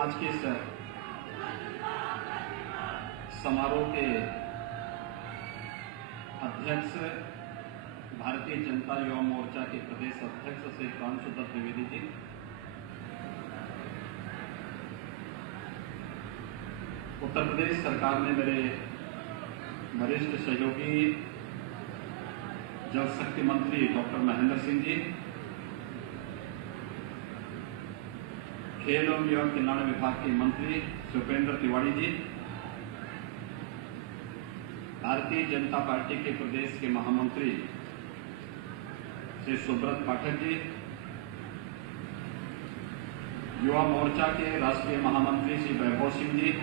आज के इस समारोह के अध्यक्ष भारतीय जनता युवा मोर्चा के प्रदेश अध्यक्ष श्री प्रांशु दत्त द्विवेदी जी, उत्तर प्रदेश सरकार में मेरे वरिष्ठ सहयोगी जल शक्ति मंत्री डॉक्टर महेंद्र सिंह जी, खेल एवं युवा कल्याण विभाग के मंत्री सुपेंद्र तिवारी जी, भारतीय जनता पार्टी के प्रदेश के महामंत्री श्री सुब्रत पाठक जी, युवा मोर्चा के राष्ट्रीय महामंत्री श्री वैभव सिंह जी,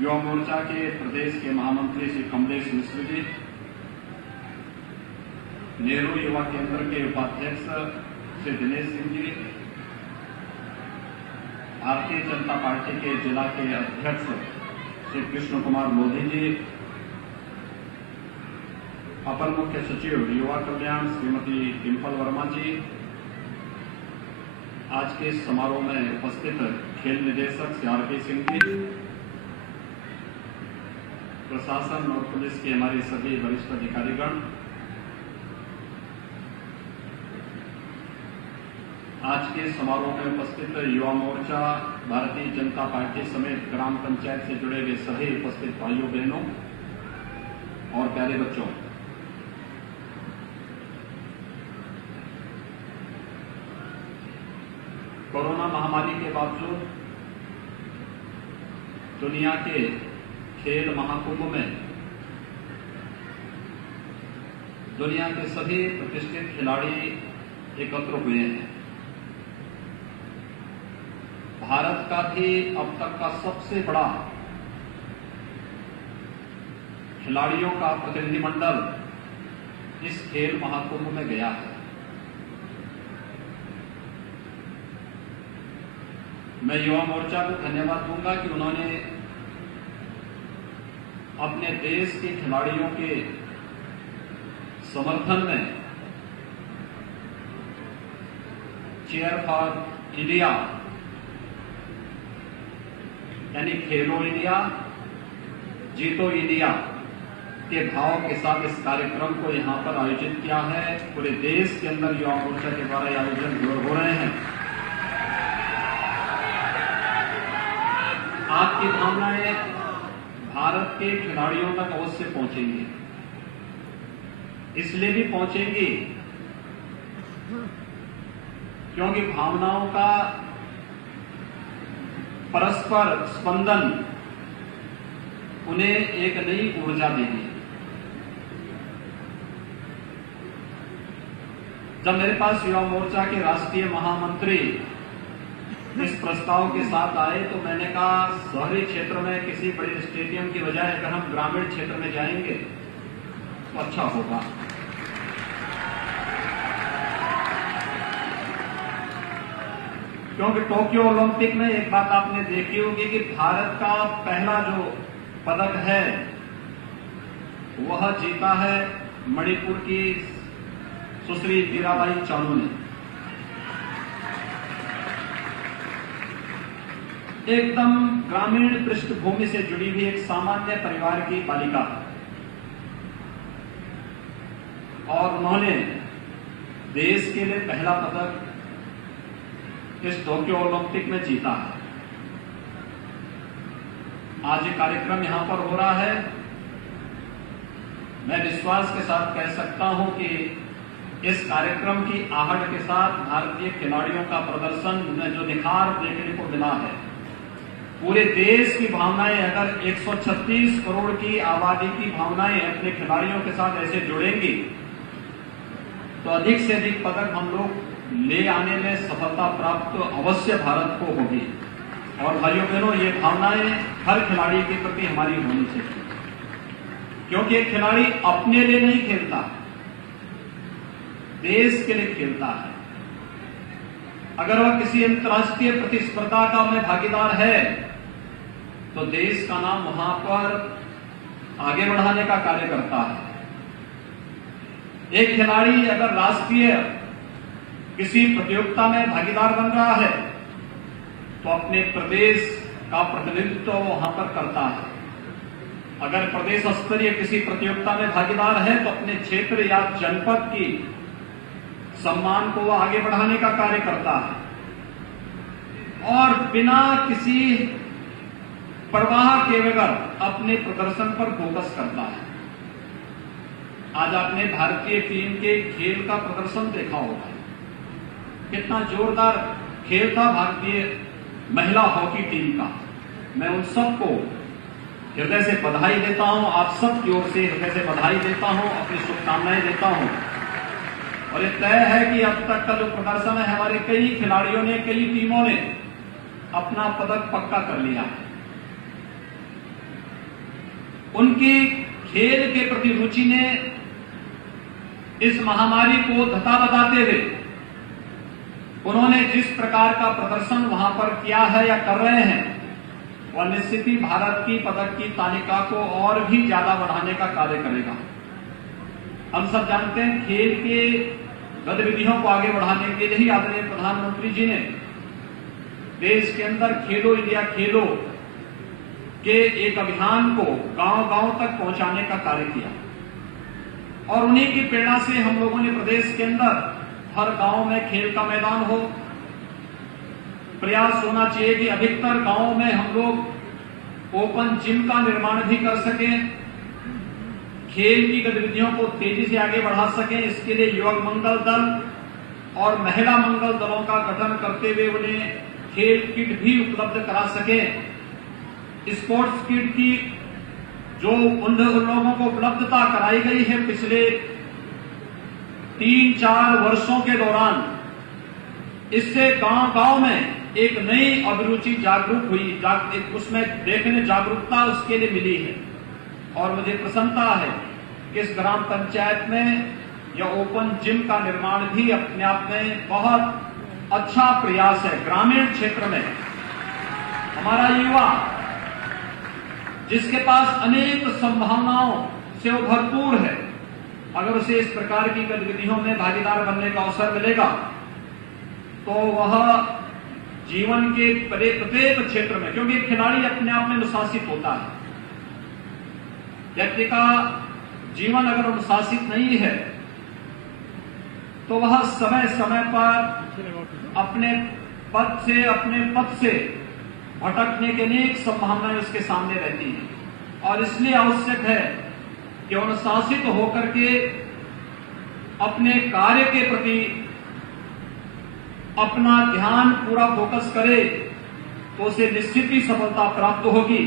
युवा मोर्चा के प्रदेश के महामंत्री श्री कमलेश मिश्र जी, नेहरू युवा केंद्र के उपाध्यक्ष श्री दिनेश सिंह जी, भारतीय जनता पार्टी के जिला के अध्यक्ष श्री कृष्ण कुमार मोदी जी, अपर मुख्य सचिव युवा कल्याण श्रीमती डिम्पल वर्मा जी, आज के इस समारोह में उपस्थित खेल निदेशक श्री आर.पी. सिंह जी, प्रशासन और पुलिस के हमारे सभी वरिष्ठ अधिकारीगण, आज के समारोह में उपस्थित युवा मोर्चा, भारतीय जनता पार्टी समेत ग्राम पंचायत से जुड़े हुए सभी उपस्थित भाइयों बहनों और प्यारे बच्चों, कोरोना महामारी के बावजूद दुनिया के खेल महाकुंभ में दुनिया के सभी प्रतिष्ठित खिलाड़ी एकत्र हुए हैं। भारत का भी अब तक का सबसे बड़ा खिलाड़ियों का प्रतिनिधिमंडल इस खेल महाकुंभ में गया है। मैं युवा मोर्चा को धन्यवाद दूंगा कि उन्होंने अपने देश के खिलाड़ियों के समर्थन में चीयर फॉर इंडिया यानी खेलो इंडिया जीतो इंडिया के भाव के साथ इस कार्यक्रम को यहां पर आयोजित किया है। पूरे देश के अंदर युवा मोर्चा के द्वारा ये आयोजन हो रहे हैं। आपकी भावनाएं भारत के खिलाड़ियों तक अवश्य पहुंचेंगी, इसलिए भी पहुंचेंगी क्योंकि भावनाओं का परस्पर स्पंदन उन्हें एक नई ऊर्जा देगी। जब मेरे पास युवा मोर्चा के राष्ट्रीय महामंत्री इस प्रस्ताव के साथ आए तो मैंने कहा, शहरी क्षेत्र में किसी बड़े स्टेडियम की बजाय अगर हम ग्रामीण क्षेत्र में जाएंगे तो अच्छा होगा। क्योंकि टोक्यो ओलंपिक में एक बात आपने देखी होगी कि भारत का पहला जो पदक है वह जीता है मणिपुर की सुश्री मीराबाई चानू ने। एकदम ग्रामीण पृष्ठभूमि से जुड़ी हुई एक सामान्य परिवार की बालिका, और उन्होंने देश के लिए पहला पदक इस टोक्यो ओलंपिक में जीता है। आज ये कार्यक्रम यहां पर हो रहा है। मैं विश्वास के साथ कह सकता हूं कि इस कार्यक्रम की आहट के साथ भारतीय खिलाड़ियों का प्रदर्शन में जो निखार देखने को मिला है, पूरे देश की भावनाएं अगर 136 करोड़ की आबादी की भावनाएं अपने खिलाड़ियों के साथ ऐसे जुड़ेंगी तो अधिक से अधिक पदक हम लोग ले आने में सफलता प्राप्त अवश्य भारत को होगी। और भाइयों बहनों, ये भावनाएं हर खिलाड़ी के प्रति हमारी होनी चाहिए, क्योंकि एक खिलाड़ी अपने लिए नहीं खेलता, देश के लिए खेलता है। अगर वह किसी अंतर्राष्ट्रीय प्रतिस्पर्धा का में भागीदार है तो देश का नाम वहां पर आगे बढ़ाने का कार्य करता है। एक खिलाड़ी अगर राष्ट्रीय किसी प्रतियोगिता में भागीदार बन रहा है तो अपने प्रदेश का प्रतिनिधित्व वहां पर करता है। अगर प्रदेश स्तरीय किसी प्रतियोगिता में भागीदार है तो अपने क्षेत्र या जनपद की सम्मान को वह आगे बढ़ाने का कार्य करता है और बिना किसी परवाह के बगैर अपने प्रदर्शन पर फोकस करता है। आज आपने भारतीय टीम के खेल का प्रदर्शन देखा होगा, कितना जोरदार खेल था भारतीय महिला हॉकी टीम का। मैं उन सबको हृदय से बधाई देता हूं, आप सब की ओर से हृदय से बधाई देता हूं, अपनी शुभकामनाएं देता हूं। और ये तय है कि अब तक का जो प्रदर्शन है, हमारे कई खिलाड़ियों ने, कई टीमों ने अपना पदक पक्का कर लिया। उनकी खेल के प्रति रुचि ने इस महामारी को धता बताते हुए उन्होंने जिस प्रकार का प्रदर्शन वहां पर किया है या कर रहे हैं, वह निश्चित ही भारत की पदक की तालिका को और भी ज्यादा बढ़ाने का कार्य करेगा। हम सब जानते हैं खेल के गतिविधियों को आगे बढ़ाने के लिए ही आदरणीय प्रधानमंत्री जी ने देश के अंदर खेलो इंडिया खेलो के एक अभियान को गांव-गांव तक पहुंचाने का कार्य किया और उन्हीं की प्रेरणा से हम लोगों ने प्रदेश के अंदर हर गांव में खेल का मैदान हो। प्रयास होना चाहिए कि अधिकतर गांवों में हम लोग ओपन जिम का निर्माण भी कर सकें, खेल की गतिविधियों को तेजी से आगे बढ़ा सकें। इसके लिए युवक मंगल दल और महिला मंगल दलों का गठन करते हुए उन्हें खेल किट भी उपलब्ध करा सकें। स्पोर्ट्स किट की जो उन लोगों को उपलब्धता कराई गई है पिछले 3-4 वर्षों के दौरान, इससे गांव-गांव में एक नई अभिरुचि जागरूक हुई, उसमें देखने जागरूकता उसके लिए मिली है। और मुझे प्रसन्नता है कि इस ग्राम पंचायत में यह ओपन जिम का निर्माण भी अपने आप में बहुत अच्छा प्रयास है। ग्रामीण क्षेत्र में हमारा युवा जिसके पास अनेक संभावनाओं से वो भरपूर है, अगर उसे इस प्रकार की गतिविधियों में भागीदार बनने का अवसर मिलेगा तो वह जीवन के प्रत्येक क्षेत्र में, क्योंकि खिलाड़ी अपने आप में अनुशासित होता है, व्यक्ति का जीवन अगर अनुशासित नहीं है तो वह समय समय पर अपने पद से भटकने की अनेक संभावनाएं उसके सामने रहती हैं। और इसलिए आवश्यक है कि अनुशासित होकर के अपने कार्य के प्रति अपना ध्यान पूरा फोकस करे तो उसे निश्चित ही सफलता प्राप्त होगी।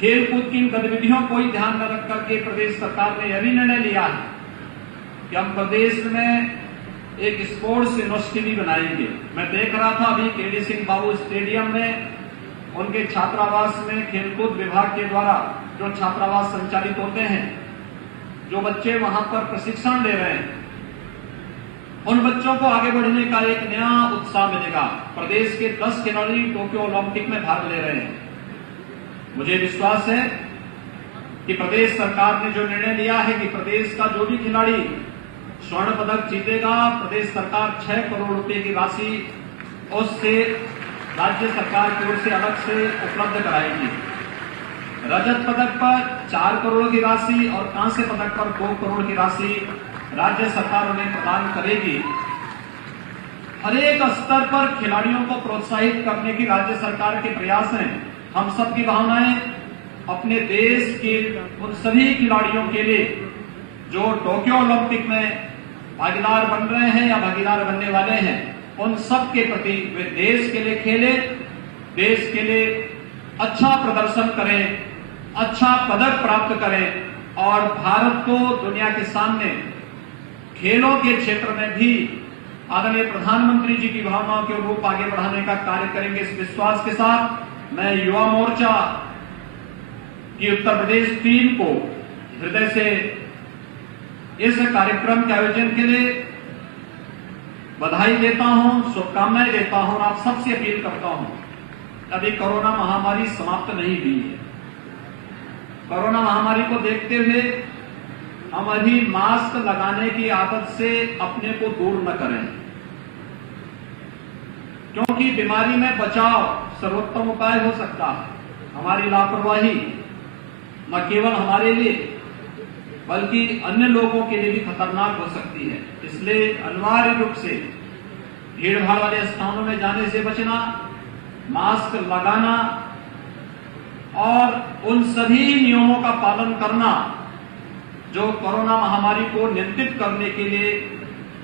खेलकूद की गतिविधियों को ही ध्यान में रख करके प्रदेश सरकार ने यह भी निर्णय लिया है कि हम प्रदेश में एक स्पोर्ट्स यूनिवर्सिटी भी बनाएंगे। मैं देख रहा था अभी केडी सिंह बाबू स्टेडियम में उनके छात्रावास में खेलकूद विभाग के द्वारा जो छात्रावास संचालित होते हैं, जो बच्चे वहां पर प्रशिक्षण ले रहे हैं, उन बच्चों को आगे बढ़ने का एक नया उत्साह मिलेगा। प्रदेश के 10 खिलाड़ी टोक्यो ओलंपिक में भाग ले रहे हैं। मुझे विश्वास है कि प्रदेश सरकार ने जो निर्णय लिया है कि प्रदेश का जो भी खिलाड़ी स्वर्ण पदक जीतेगा, प्रदेश सरकार 6 करोड़ रुपए की राशि उससे राज्य सरकार की ओर से अलग से उपलब्ध कराएगी। रजत पदक पर 4 करोड़ की राशि और कांस्य पदक पर 2 करोड़ की राशि राज्य सरकार उन्हें प्रदान करेगी। हर एक स्तर पर खिलाड़ियों को प्रोत्साहित करने की राज्य सरकार के प्रयास हैं। हम सबकी भावनाएं अपने देश के उन सभी खिलाड़ियों के लिए जो टोक्यो ओलंपिक में भागीदार बन रहे हैं या भागीदार बनने वाले हैं, उन सब के प्रति वे देश के लिए खेले, देश के लिए अच्छा प्रदर्शन करें, अच्छा पदक प्राप्त करें और भारत को दुनिया के सामने खेलों के क्षेत्र में भी आदरणीय प्रधानमंत्री जी की भावनाओं के अनुरूप आगे बढ़ाने का कार्य करेंगे। इस विश्वास के साथ मैं युवा मोर्चा की उत्तर प्रदेश टीम को हृदय से इस कार्यक्रम के आयोजन के लिए बधाई देता हूं, शुभकामनाएं देता हूं और आप सबसे अपील करता हूं, अभी कोरोना महामारी समाप्त नहीं हुई है। कोरोना महामारी को देखते हुए हम अभी मास्क लगाने की आदत से अपने को दूर न करें। क्योंकि बीमारी में बचाव सर्वोत्तम उपाय हो सकता है। हमारी लापरवाही न केवल हमारे लिए बल्कि अन्य लोगों के लिए भी खतरनाक हो सकती है। इसलिए अनिवार्य रूप से भीड़भाड़ वाले स्थानों में जाने से बचना, मास्क लगाना और उन सभी नियमों का पालन करना जो कोरोना महामारी को नियंत्रित करने के लिए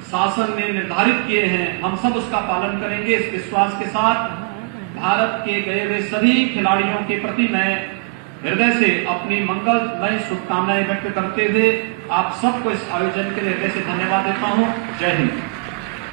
शासन ने निर्धारित किए हैं, हम सब उसका पालन करेंगे। इस विश्वास के साथ भारत के गए हुए सभी खिलाड़ियों के प्रति मैं हृदय से अपनी मंगलमय शुभकामनाएं व्यक्त करते हुए आप सबको इस आयोजन के लिए हृदय से धन्यवाद देता हूं। जय हिंद।